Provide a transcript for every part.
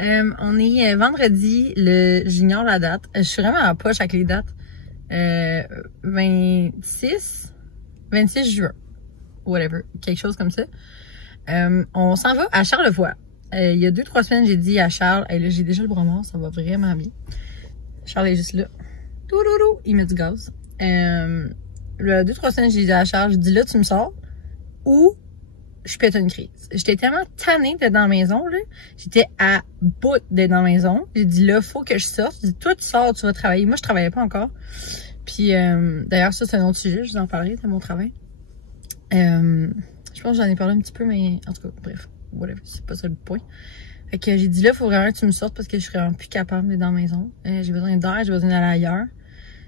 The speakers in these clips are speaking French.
On est vendredi, j'ignore la date. Je suis vraiment en poche avec les dates. 26 juin. Whatever. Quelque chose comme ça. On s'en va à Charlevoix. Il y a 2-3 semaines, j'ai dit à Charles, et là, j'ai déjà le bras mort, ça va vraiment bien. Charles est juste là. Touloulou, il met du gaz. 2-3 semaines, j'ai dit à Charles, je dis là, tu me sors ou je pète une crise. J'étais tellement tannée d'être dans la maison, là. J'étais à bout d'être dans la maison. J'ai dit là, faut que je sorte. J'ai dit, toi, tu sors, tu vas travailler. Moi, je travaillais pas encore. Puis, d'ailleurs, ça, c'est un autre sujet. Je vous en parlerai de mon travail. Je pense que j'en ai parlé un petit peu, mais en tout cas, bref, whatever, c'est pas ça le point. Fait que j'ai dit là, faut vraiment que tu me sortes parce que je serais plus capable d'être dans la maison. J'ai besoin d'air, j'ai besoin d'aller ailleurs.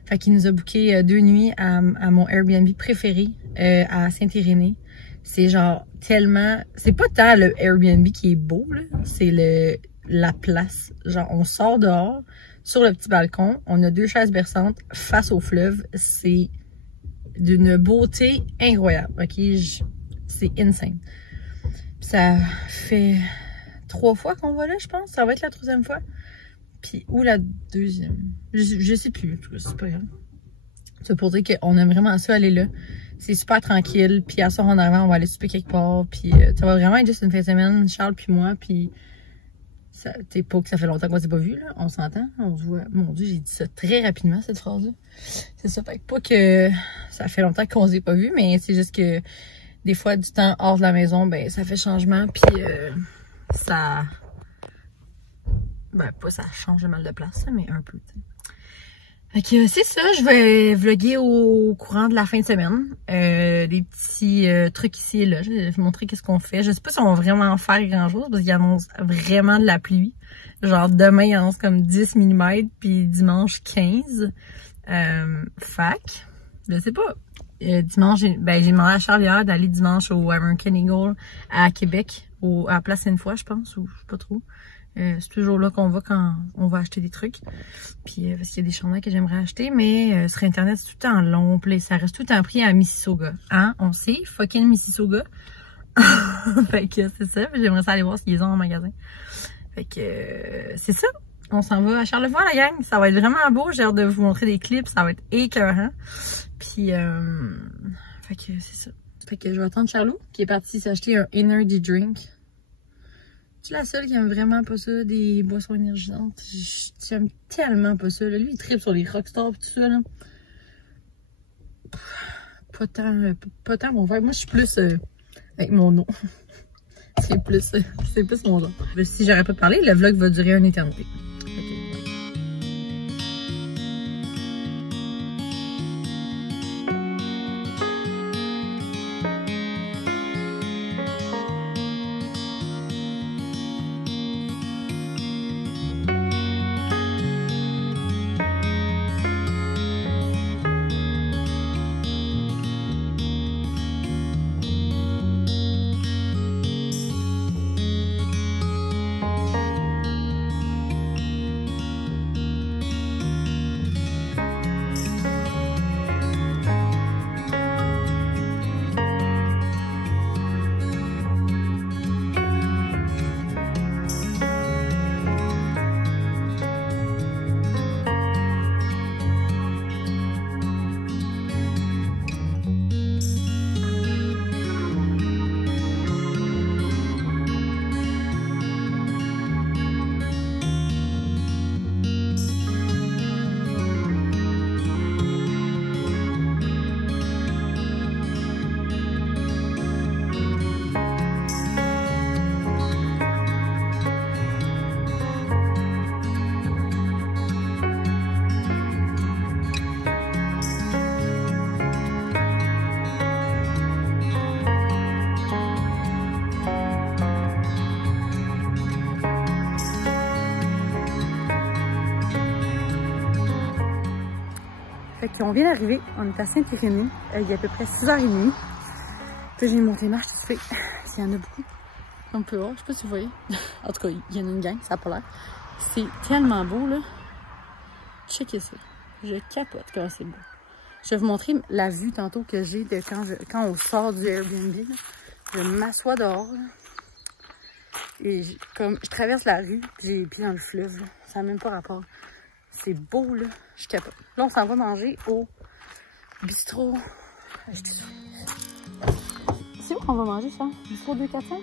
Fait qu'il nous a booké 2 nuits à mon Airbnb préféré à Saint-Irénée. C'est genre tellement... C'est pas tant le Airbnb qui est beau, là. C'est la place. Genre, on sort dehors, sur le petit balcon, on a 2 chaises berçantes face au fleuve. C'est d'une beauté incroyable, ok? C'est insane. Puis ça fait 3 fois qu'on va là, je pense. Ça va être la 3e fois. Puis, ou la 2e. Je sais plus, en tout cas, c'est pas grave. C'est pour dire qu'on aime vraiment ça aller là. C'est super tranquille. Puis à soir en arrivant, on va aller souper quelque part. Puis ça va vraiment être juste une fin de semaine, Charles puis moi. Puis t'es pas que ça fait longtemps qu'on s'est pas vu, là. On s'entend. On se voit. Mon Dieu, j'ai dit ça très rapidement, cette phrase-là. C'est ça. Fait que pas que ça fait longtemps qu'on s'est pas vu, mais c'est juste que des fois, du temps hors de la maison, ben ça fait changement. Puis ça... Ben, pas ça change mal de place, mais un peu, t'sais. Fait que c'est ça, je vais vlogger au courant de la fin de semaine. Des petits trucs ici et là. Je vais vous montrer qu'est-ce qu'on fait. Je sais pas si on va vraiment faire grand-chose parce qu'il annonce vraiment de la pluie. Genre demain, il annonce comme 10 mm, puis dimanche 15. Fac, je sais pas. Dimanche, j'ai demandé à Charles hier d'aller dimanche au American Eagle à Québec, à Place Sainte-Foy, je pense, ou je sais pas trop. C'est toujours là qu'on va quand on va acheter des trucs. Puis parce qu'il y a des chandails que j'aimerais acheter, mais sur internet c'est tout le temps long, puis ça reste tout le temps pris à Mississauga. Hein? On sait, fucking Mississauga. Fait que c'est ça, j'aimerais ça aller voir s'ils ont en magasin. Fait que c'est ça. On s'en va à Charlevoix, la gang. Ça va être vraiment beau, j'ai hâte de vous montrer des clips, ça va être écœurant. Puis fait que c'est ça. Fait que je vais attendre Charlot qui est parti s'acheter un energy drink. Je suis la seule qui aime vraiment pas ça, des boissons énergisantes. J'aime tellement pas ça. Là. Lui, il tripe sur les rockstars et tout ça. Là. Pas tant mon vibe. Moi, je suis plus avec mon eau. c'est plus mon genre. Si j'aurais pas parlé, le vlog va durer une éternité. Fait qu'on vient d'arriver, on est à Saint-Irénée, il y a à peu près 6h30. Puis j'ai monté marche tout de suite. Il y en a beaucoup. On peut voir, je sais pas si vous voyez. En tout cas, il y en a une gang, ça a pas l'air. C'est tellement beau, là. Checkez ça. Je capote quand c'est beau. Je vais vous montrer la vue tantôt que j'ai de quand on sort du Airbnb. Là. Je m'assois dehors. Là. Et comme je traverse la rue, j'ai les pieds dans le fleuve, là. Ça n'a même pas rapport. C'est beau, là. Je capote. Là, on s'en va manger au bistrot. C'est où qu'on va manger, ça? Bistrot 2400?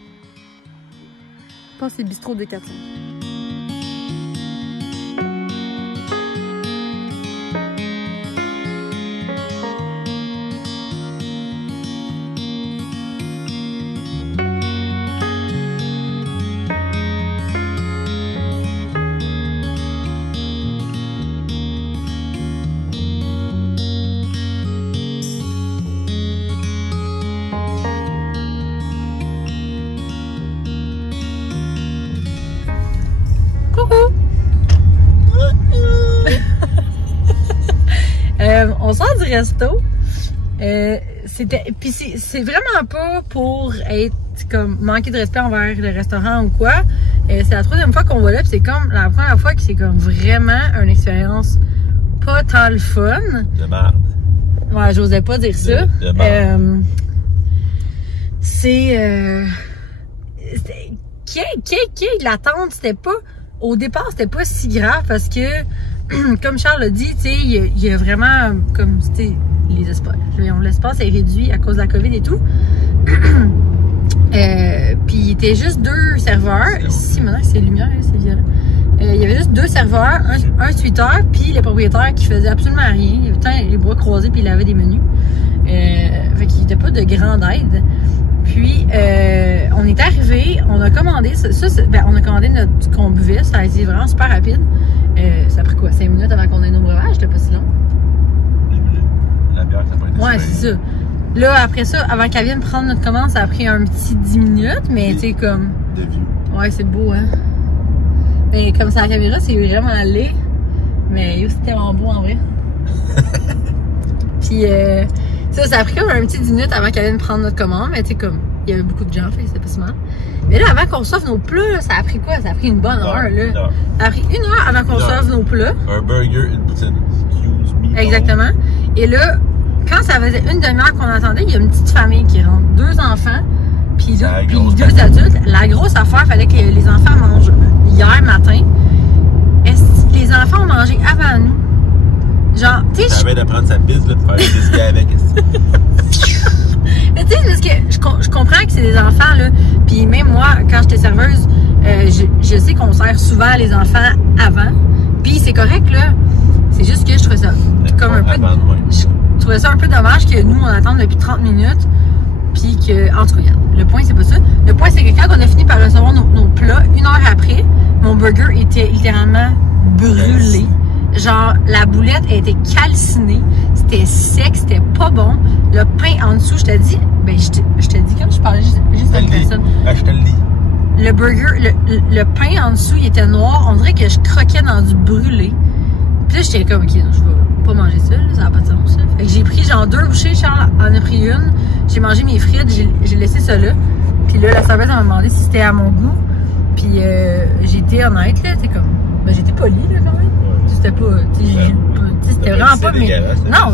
Je pense que c'est bistrot 2400. On sort du resto. Puis c'est vraiment pas pour être comme manquer de respect envers le restaurant ou quoi. C'est la troisième fois qu'on va là, puis c'est comme la première fois que c'est comme vraiment une expérience pas tant le fun. De merde. Ouais, j'osais pas dire ça. De merde. L'attente, c'était pas. Au départ, c'était pas si grave parce que, comme Charles l'a dit, tu sais, il y a vraiment, comme, c'était les espaces. L'espace est réduit à cause de la COVID et tout. Puis il était juste 2 serveurs. Si, maintenant c'est lumière, c'est violent. Il y avait juste 2 serveurs, un suiteur, puis le propriétaire qui faisait absolument rien. Il avait tout le temps les bras croisés, puis il avait des menus. Fait qu'il n'était pas de grande aide. Puis, on est arrivé, on a commandé, on a commandé ce qu'on buvait, ça a été vraiment super rapide. Ça a pris quoi, 5 minutes avant qu'on ait nos breuvages, c'était pas si long. 2 minutes. La bière, ça n'a pas été Ouais, c'est ça. Là, après ça, avant qu'elle vienne prendre notre commande, ça a pris un petit 10 minutes, mais tu sais, comme... De vue. Ouais, c'est beau, hein. Mais comme ça, la caméra, c'est vraiment laid. Mais c'était vraiment beau, en vrai. Puis, ça a pris comme un petit 10 minutes avant qu'elle vienne prendre notre commande, mais tu sais, comme, il y avait beaucoup de gens, fait que c'était pas si mal. Mais là, avant qu'on serve nos plats, là, ça a pris quoi? Ça a pris une bonne heure, là. Ça a pris 1 heure avant qu'on serve nos plats. Un burger, une poutine. Excuse me. Exactement. Et là, quand ça faisait une demi-heure qu'on attendait, il y a une petite famille qui rentre. 2 enfants, puis 2 adultes. La grosse affaire, il fallait que les enfants mangent hier matin. Les enfants ont mangé avant nous. Genre, tu sais. J'avais de prendre sa piste, là, pour faire des escaliers avec. Mais tu sais, parce que je comprends que c'est des enfants, là. Puis même moi, quand j'étais serveuse, je sais qu'on sert souvent les enfants avant. Puis c'est correct, là. C'est juste que je trouvais ça comme un peu. Je trouvais ça un peu dommage que nous, on attende depuis 30 minutes. Puis que. En tout cas, regarde, le point, c'est pas ça. Le point, c'est que quand on a fini par recevoir nos plats, 1 heure après, mon burger était littéralement brûlé. Genre, la boulette elle était calcinée, c'était sec, c'était pas bon. Le pain en dessous, je te dis, ben je te dis comme je parlais juste à une personne. Je te le dis. Le burger, le pain en dessous, il était noir. On dirait que je croquais dans du brûlé. Puis là, j'étais comme, ok, non, je vais pas manger ça, là, ça n'a pas de sens. Là. Fait que j'ai pris genre 2 bouchées, Charles en a pris une. J'ai mangé mes frites, j'ai laissé ça là. Puis là, la serveuse m'a demandé si c'était à mon goût. Puis j'ai été honnête, là, c'est comme, ben j'étais polie, là, quand même. C'était pas, c'était vraiment pas, mais non,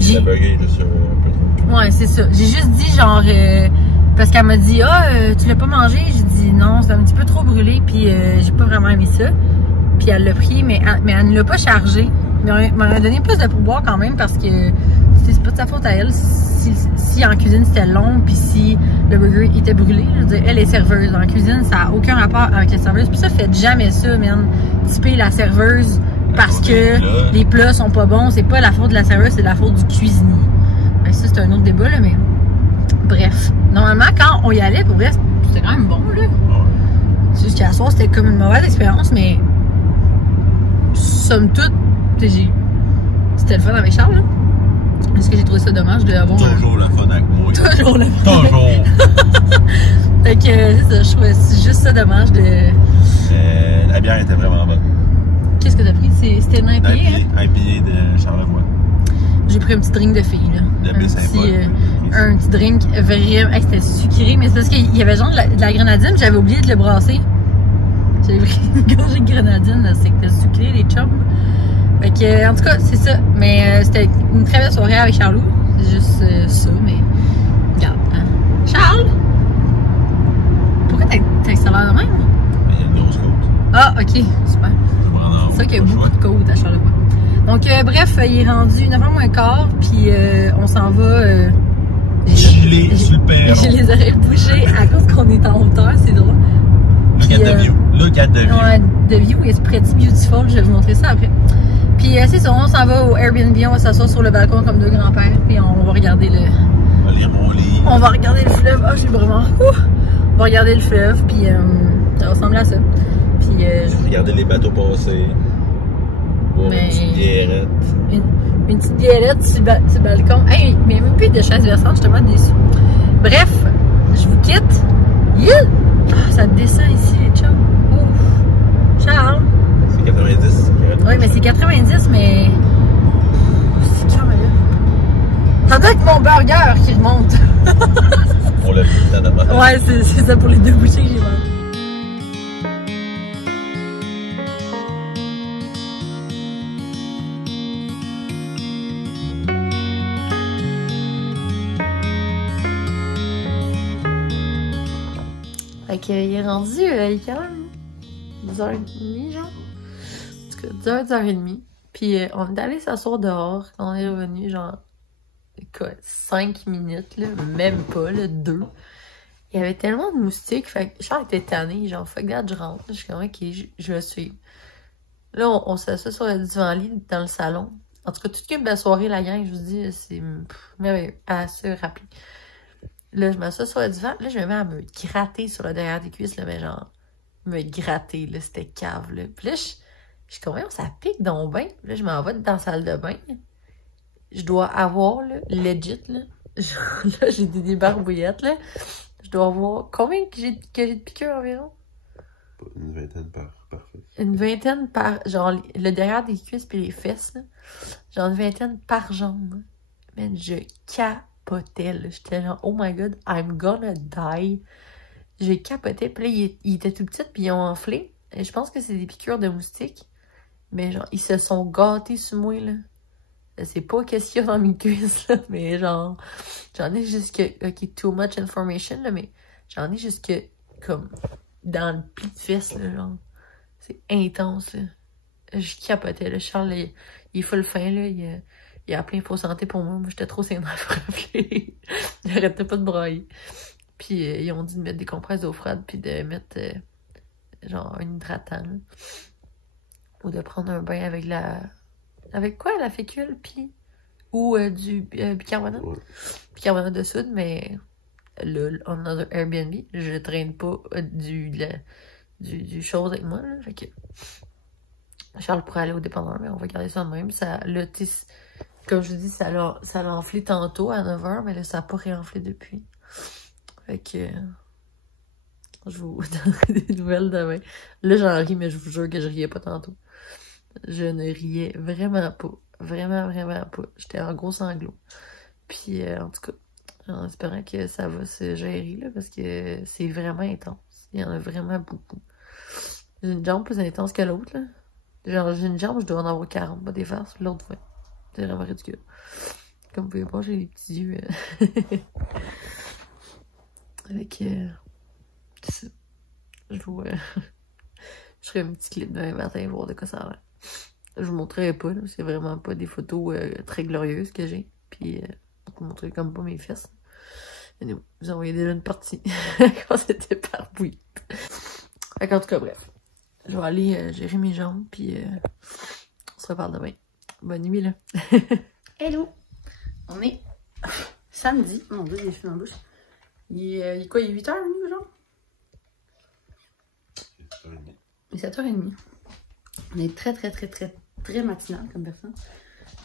j'ai ouais, c'est ça, j'ai juste dit genre parce qu'elle m'a dit tu l'as pas mangé, j'ai dit non, c'est un petit peu trop brûlé, puis j'ai pas vraiment aimé ça, puis elle l'a pris, mais elle ne l'a pas chargé, mais elle m'a donné plus de pourboire quand même parce que c'est pas de sa faute à elle si en cuisine c'était long, puis si le burger était brûlé. Je veux dire, elle est serveuse en cuisine, ça a aucun rapport avec la serveuse, puis ça, faites jamais ça, man, typer la serveuse parce que les plats sont pas bons. C'est pas la faute de la serveuse, c'est la faute du cuisinier. Ben, ça, c'est un autre débat, là, mais bref. Normalement, quand on y allait, pour vrai, c'était quand même bon, là. C'est juste qu'à la soirée, c'était comme une mauvaise expérience, mais somme toute, c'était le fun avec Charles, là. Parce que j'ai trouvé ça dommage de avoir... Toujours le fun avec moi. Toujours le fun. Toujours. Fait que, je trouvais juste ça dommage de... La bière était vraiment bonne. Qu'est-ce que t'as pris? C'était une IPA, hein? IPA de Charlevoix. J'ai pris un petit drink de fille, là. Un petit drink vraiment... C'était sucré, mais c'est parce qu'il y avait genre de la grenadine, j'avais oublié de le brasser. J'avais pris une gorgée de grenadine, c'était sucré, les chums. Fait que, en tout cas, c'est ça. Mais c'était une très belle soirée avec Charlot. C'est juste ça, mais... Regarde, hein. Charles! Pourquoi t'as accéléré de même? Mais il y a une grosse côte. Ah, ok, super. C'est ça qu'il y a beaucoup de côtes à Charlevoix. Donc, bref, il est rendu 9h moins quart, puis on s'en va. Chiller sur le perron. J'ai les oreilles bouchées à cause qu'on est en hauteur, c'est drôle. Look at the view. Look at the view. Ouais, the view is pretty beautiful, je vais vous montrer ça après. Puis c'est ça, on s'en va au Airbnb, on va s'asseoir sur le balcon comme deux grands-pères, puis on va regarder le... On va lire mon livre. On va regarder le fleuve. Ah, j'ai vraiment... On va regarder le fleuve, puis ça ressemble à ça. Puis je vais regarder les bateaux passer. Boire une petite biérette. Une petite biérette sur le balcon. Hey, mais il n'y a même plus de chaise versante, je suis tellement déçue. Bref, je vous quitte. Yeah! Oh, ça descend ici, les chums. Ouf! Charles! C'est 90. Oui, mais c'est 90, mais... C'est quand même là. Ça doit être mon burger qui remonte. Pour le temps de ouais, c'est ça pour les deux bouchées que j'ai vendues. Fait qu'il est rendu, il est quand même 10h30, genre. En tout cas, 10h30. Puis on est allé s'asseoir dehors quand on est revenu, genre, quoi, 5 minutes, là, même pas, là, 2. Il y avait tellement de moustiques, fait que Charles était tanné, genre, fuck that, je rentre. Je suis comme, ok, je vais suivre. Là, on s'assoit sur le divan-lit dans le salon. En tout cas, toute une belle soirée, la gang, je vous dis, c'est merveilleux, à se rappeler. Là, je m'assois sur le divan, là, je me mets à me gratter sur le derrière des cuisses, là, mais genre, me gratter, là, c'était cave, là. Puis là, je suis comme, ça pique donc bien. Là, je m'en vais dans la salle de bain. Je dois avoir, là, legit, là, là, j'ai des barbouillettes, là. Je dois avoir, combien que j'ai de piqûres environ? Une vingtaine par fesse. Une vingtaine par, genre, le derrière des cuisses puis les fesses, là. Genre, une vingtaine par jambe. Man, je capotais, là. J'étais genre, oh my god, I'm gonna die. J'ai capoté. Puis là, il était tout petit, puis ils ont enflé. Et je pense que c'est des piqûres de moustiques. Mais genre, ils se sont gâtés sur moi, là. C'est pas qu'est-ce qu'il y a dans mes cuisses, là. Mais genre, j'en ai jusque... Ok, too much information, là. Mais j'en ai jusque, comme, dans le pli de fesses, là, genre. C'est intense, là. Je capotais, là. Charles, il est full fin, là. Il a appelé Info Santé pour moi. Moi, j'étais trop sénère pour appeler. J'arrêtais pas de brailler. Puis ils ont dit de mettre des compresses d'eau froide puis de mettre genre un hydratant. Là. Ou de prendre un bain avec la... Avec quoi? La fécule, puis... Ou du bicarbonate. Ouais. Bicarbonate de soude, mais là, on a un Airbnb. Je traîne pas du chose avec moi. Là. Fait que Charles pourrait aller au dépanneur, mais on va garder ça de même. Ça, là, comme je vous dis, ça l'a enflé tantôt à 9h, mais là, ça n'a pas réenflé depuis. Fait que je vous donnerai des nouvelles demain. Là, j'en ris, mais je vous jure que je riais pas tantôt. Je ne riais vraiment pas. Vraiment, vraiment pas. J'étais en gros sanglot. Puis, en tout cas, en espérant que ça va se gérer, là, parce que c'est vraiment intense. Il y en a vraiment beaucoup. J'ai une jambe plus intense que l'autre, là. Genre, j'ai une jambe, je dois en avoir 40, pas des farces, l'autre, ouais. C'est vraiment ridicule. Comme vous pouvez voir, j'ai les petits yeux. Avec, je ferai un petit clip demain matin, voir de quoi ça a l'air. Je vous montrerai pas, là, c'est vraiment pas des photos très glorieuses que j'ai. Puis, je vous montrerai comme pas mes fesses. Et vous envoyez déjà une partie quand c'était barbouillé. Fait qu'en tout cas, bref. Je vais aller gérer mes jambes, puis on se reparle demain. Bonne nuit, là. Hello! On est samedi. Mon Dieu, j'ai fait dans la bouche. Il est quoi, il est 8h30, genre? Il est 7h30. On est très matinal comme personne.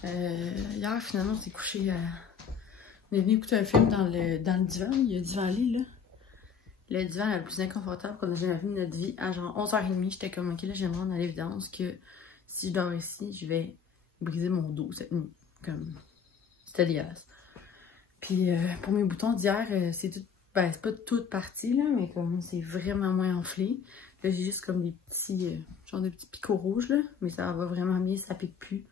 Hier, finalement, on s'est couché on est venu écouter un film dans le divan. Il y a un divan-lit, là. Le divan le plus inconfortable qu'on a jamais vu de notre vie. À genre 11h30, j'étais comme, ok, là, j'aimerais en aller à l'évidence que si je dors ici, je vais briser mon dos cette nuit. Comme, c'était dégueulasse. Puis, pour mes boutons d'hier, c'est tout. Ben, c'est pas toute partie, là, mais comme c'est vraiment moins enflé. Là, j'ai juste comme des petits, genre de petits picots rouges, là. Mais ça va vraiment bien, ça pique plus.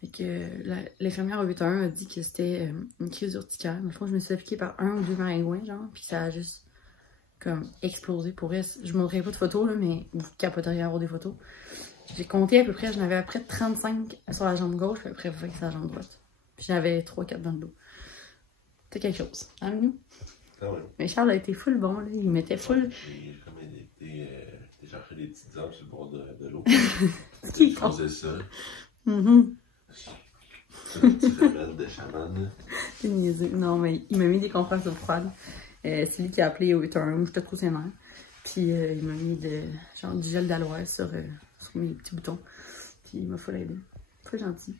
Fait que l'infirmière au 8-1 a dit que c'était une crise urticaire. Mais je pense que je me suis appliquée par 1 ou 2 maringouins, genre. Puis ça a juste comme explosé. Pour vrai, je ne montrerai pas de photos, là, mais vous capoteriez à avoir des photos. J'ai compté à peu près, j'en avais à peu près 35 sur la jambe gauche, puis à peu près 20 sur la jambe droite. Puis j'en avais 3-4 dans le dos. C'est quelque chose. Hein, nous? Ah ouais. Mais Charles a été full bon, là. Il mettait full. J'ai comme été chercher des petites herbes sur le bord de l'eau. Qui Je faisais ça. Mm-hmm. Un petit remède de chaman. C'est niaiseux. Non, mais il m'a mis des compresses d'eau froide. C'est lui qui a appelé au turn, j'étais trop sévère. Puis il m'a mis genre du gel d'aloe sur mes petits boutons. Puis il m'a full aidé. Très gentil.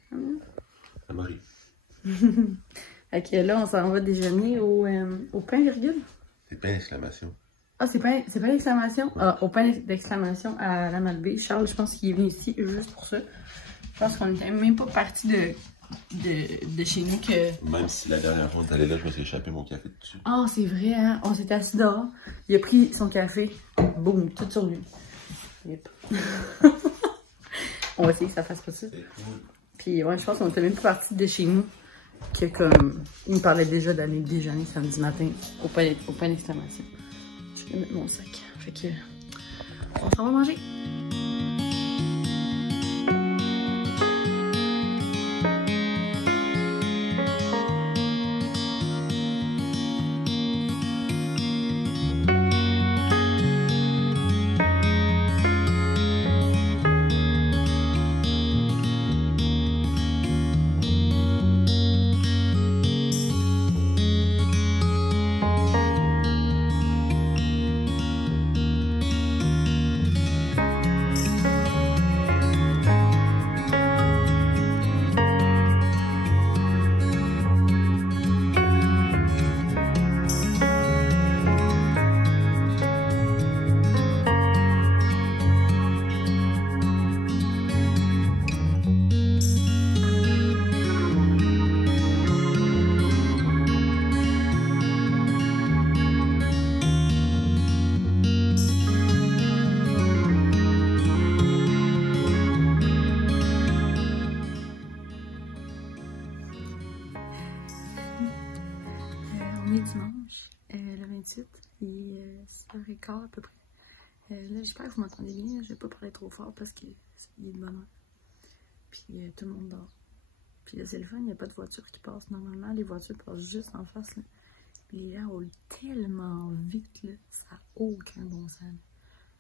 Ça m'arrive. Fait que là, on s'en va déjeuner au pain virgule. C'est pas l'exclamation. Ah, c'est pas l'exclamation? Ah, au pain d'exclamation à la Malbaie. Charles, je pense qu'il est venu ici juste pour ça. Je pense qu'on n'était même pas parti de chez nous que... Même si la dernière fois on est allé là, je me suis échappé mon café dessus. Ah, c'est vrai, hein? On s'était assis dehors. Il a pris son café. Boum, tout sur lui. Yep. On va essayer que ça fasse pas ça. C'est cool. Puis ouais, je pense qu'on était même pas parti de chez nous. Que comme... Il me parlait déjà d'aller déjeuner samedi matin au pain d'exclamation. Je vais mettre mon sac. Fait que... On s'en va manger. On est dimanche, le 28, il est 6h15 à peu près. Là, j'espère que vous m'entendez bien. Je vais pas parler trop fort parce qu'il est de bonne heure. Puis tout le monde dort. Puis là, c'est le fun, il n'y a pas de voiture qui passe. Normalement, les voitures passent juste en face. Là. Les gens roulent tellement vite, là, ça n'a aucun bon sens. Là.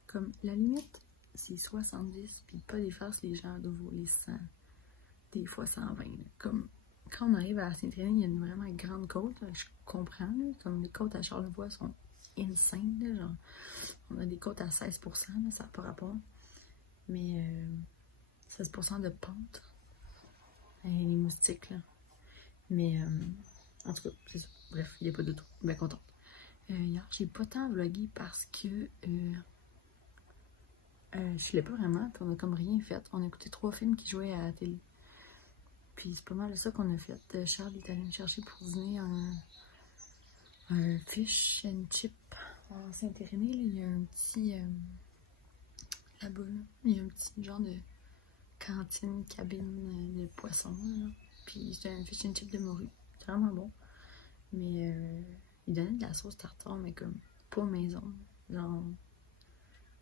Comme la limite, c'est 70, puis pas des faces, les gens doivent rouler 100. Des fois 120. Là. Comme quand on arrive à Saint-Rémy, il y a une vraiment grande côte, je comprends, là, comme les côtes à Charlevoix sont insane, là, genre, on a des côtes à 16%, là, ça n'a pas rapport, mais 16% de pente, et les moustiques, là, mais en tout cas, c'est ça, bref, il n'y a pas de tout, bien contente. Hier, j'ai pas tant vlogué parce que je filais pas vraiment, puis on a comme rien fait, on a écouté 3 films qui jouaient à la télé. Puis c'est pas mal ça qu'on a fait. Charles est allé me chercher pour dîner un fish and chip en Saint-Irénée. Il y a un petit... là-bas, là, il y a un petit genre de cantine, cabine de poisson. Là. Puis c'est un fish and chip de morue. C'est vraiment bon. Mais il donnait de la sauce tartare, mais comme pas maison. Genre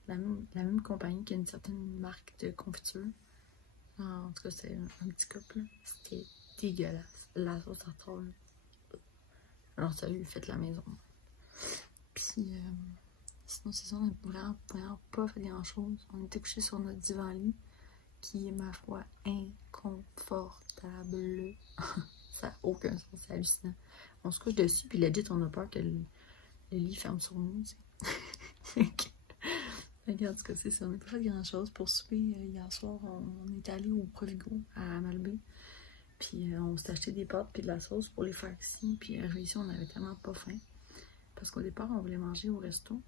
la même compagnie qu'une certaine marque de confiture. En tout cas, c'était un petit couple. C'était dégueulasse. La sauce tartare. Alors, salut, faites la maison. Puis, sinon, c'est ça, on n'a vraiment pas fait grand-chose. On était couchés sur notre divan-lit, qui est, ma foi, inconfortable. Ça n'a aucun sens, c'est hallucinant. On se couche dessus, puis legit, on a peur que le lit ferme sur nous, tu sais. Regarde, en tout cas, c'est ça. On n'a pas fait grand-chose. Pour souper, hier soir, on est allé au Provigo à Malbaie. Puis on s'est acheté des pâtes et de la sauce pour les faire ici. Puis arrivé ici, on avait tellement pas faim. Parce qu'au départ, on voulait manger au resto.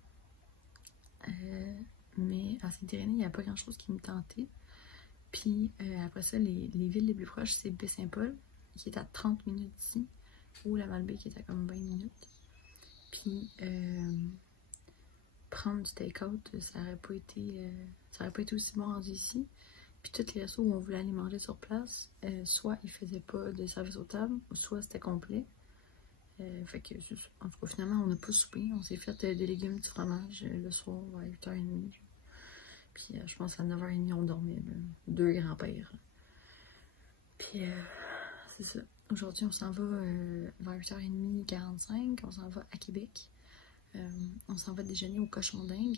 Mais à Saint-Irénée, il n'y a pas grand-chose qui me tentait. Puis après ça, les villes les plus proches, c'est Baie-Saint-Paul, qui est à 30 minutes d'ici. Ou la Malbaie, qui est à comme 20 minutes. Puis... prendre du take-out, ça aurait pas été aussi bon rendu ici. Puis tous les restos où on voulait aller manger sur place, soit ils faisaient pas de service aux tables, ou soit c'était complet. Fait que, en tout cas, finalement, on n'a pas soupé. On s'est fait des légumes, du fromage le soir à 8h30. Puis je pense à 9h30, on dormait. Là. 2 grands-pères. Puis c'est ça. Aujourd'hui, on s'en va vers 8h30, 45. On s'en va à Québec. On s'en va déjeuner au Cochon d'Inde,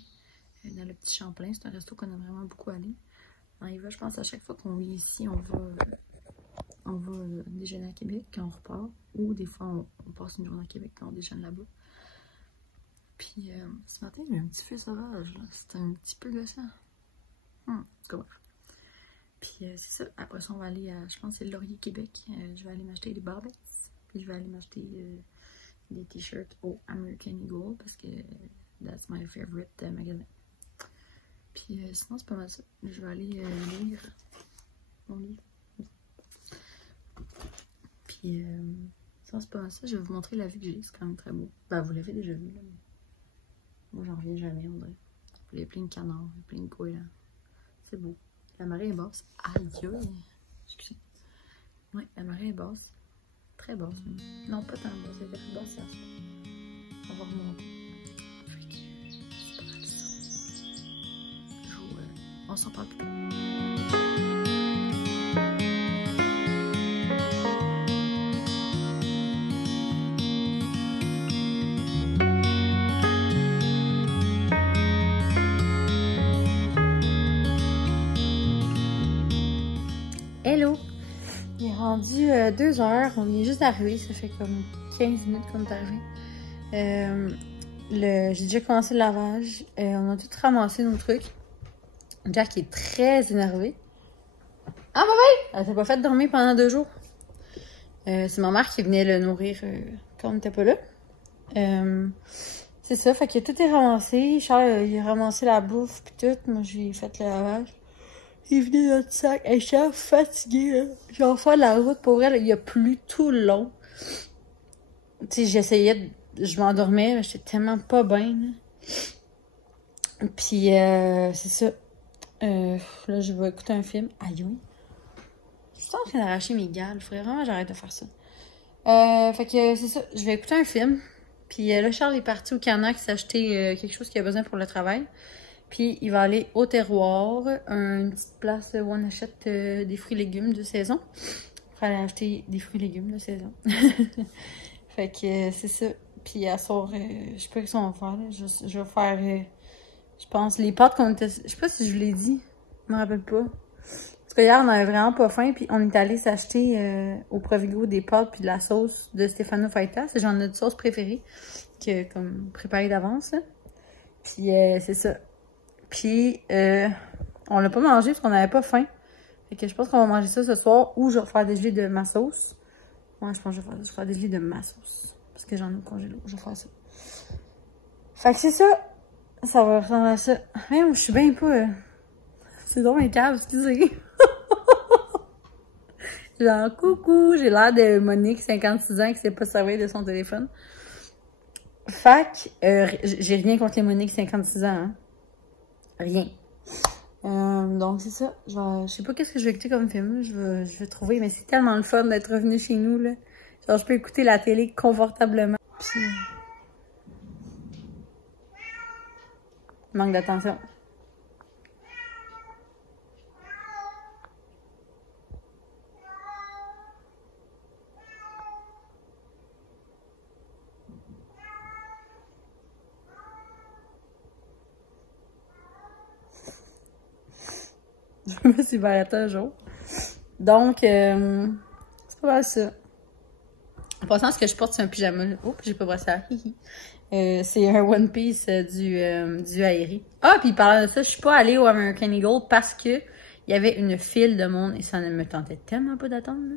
dans le Petit Champlain. C'est un resto qu'on a vraiment beaucoup allé. On y va, je pense, à chaque fois qu'on vit ici, on va déjeuner à Québec quand on repart. Ou des fois, on passe une journée à Québec quand on déjeune là-bas. Puis ce matin, j'ai eu un petit feu sauvage. C'était un petit peu gossant. C'est comme ça. Puis c'est ça. Après ça, on va aller à, je pense, c'est Laurier, Québec. Je vais aller m'acheter des barbettes. Puis je vais aller m'acheter des t-shirts au American Eagle parce que that's my favorite magasin. Puis sinon, c'est pas mal ça. Je vais aller lire mon livre. Puis sinon, c'est pas mal ça. Je vais vous montrer la vue que j'ai. C'est quand même très beau. Ben, vous l'avez déjà vu, là. Moi, j'en reviens jamais, on dirait. Il y a plein de canards, il y a plein de goélands. C'est beau. La marée est basse. Aïe, aïe. Excusez. Ouais, la marée est basse. Très basse. Non, pas tant basse. Elle est basse, ça. On va remonter. C'est pas mal ça. On s'en parle plus tard. Hello! Il est rendu 2 heures, on est juste arrivé, ça fait comme 15 minutes qu'on est arrivé. J'ai déjà commencé le lavage, on a tout ramassé nos trucs. Jack est très énervé. Ah, bébé! Elle t'a pas fait dormir pendant 2 jours. C'est ma mère qui venait le nourrir quand on n'était pas là. C'est ça, fait que tout est ramassé. Charles, il a ramassé la bouffe pis tout. Moi, j'ai fait le lavage. Il est venu dans notre sac. Et je suis fatiguée, là. Je vais en faire la route pour elle. Il a plu tout le long. Tu sais, j'essayais je m'endormais, mais j'étais tellement pas bien, là. Puis, c'est ça. Là, je vais écouter un film. Aïe, oui. Je suis en train d'arracher mes gales. Il faudrait vraiment que j'arrête de faire ça. Fait que, c'est ça. Je vais écouter un film. Puis là, Charles est parti au Canac s'acheter quelque chose qu'il a besoin pour le travail. Puis il va aller au Terroir, une petite place où on achète des fruits et légumes de saison. Il va aller acheter des fruits et légumes de saison. Fait que c'est ça. Puis à soir, je sais pas ce qu'on va faire. Là. Je vais faire, je pense, les pâtes qu'on était... Je sais pas si je vous l'ai dit. Je me rappelle pas. Parce que hier, on avait vraiment pas faim. Puis on est allé s'acheter au Provigo des pâtes puis de la sauce de Stefano Faita. C'est genre notre sauce préférée. Que, comme préparée d'avance. Puis c'est ça. Puis, on l'a pas mangé parce qu'on n'avait pas faim. Fait que je pense qu'on va manger ça ce soir ou je vais faire des gelées de ma sauce. Ouais, je pense que je vais faire des gelées de ma sauce. Parce que j'en ai au congélo. Je vais faire ça. Fait que c'est ça. Ça va ressembler à ça. Même, je suis bien pas... C'est donc un câble, excusez. Genre, coucou, j'ai l'air de Monique, 56 ans, qui sait pas servir de son téléphone. Fait que, j'ai rien contre les Monique, 56 ans, hein. Rien. Donc c'est ça. Je sais pas qu'est-ce que je vais écouter comme film. Je vais trouver, mais c'est tellement le fun d'être revenu chez nous, là. Genre, je peux écouter la télé confortablement. Puis... manque d'attention. Je me suis baladée un jour. Donc, c'est pas mal ça. En passant, ce que je porte, c'est un pyjama. Oh, j'ai pas brossé ça. C'est un One Piece du Aéri. Ah, puis parlant de ça, je suis pas allée au American Eagle parce que il y avait une file de monde et ça ne me tentait tellement pas d'attendre.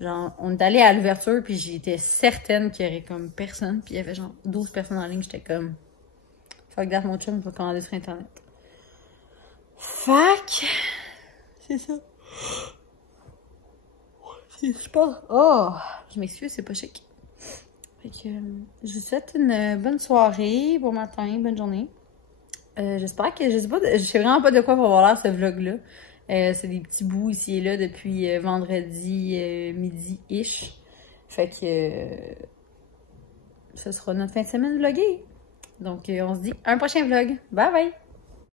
Genre, on est allé à l'ouverture puis j'étais certaine qu'il y aurait comme personne. Puis il y avait genre 12 personnes en ligne. J'étais comme, fuck that, mon chum, je vais commander sur Internet. Fuck! C'est ça. Je pense. Oh! Je m'excuse, c'est pas chic. Fait que je vous souhaite une bonne soirée, bon matin, bonne journée. J'espère que. Je sais pas, je sais vraiment pas de quoi va avoir l'air ce vlog-là. C'est des petits bouts ici et là depuis vendredi midi-ish. Fait que. ce sera notre fin de semaine vloguée. Donc, on se dit à un prochain vlog. Bye bye!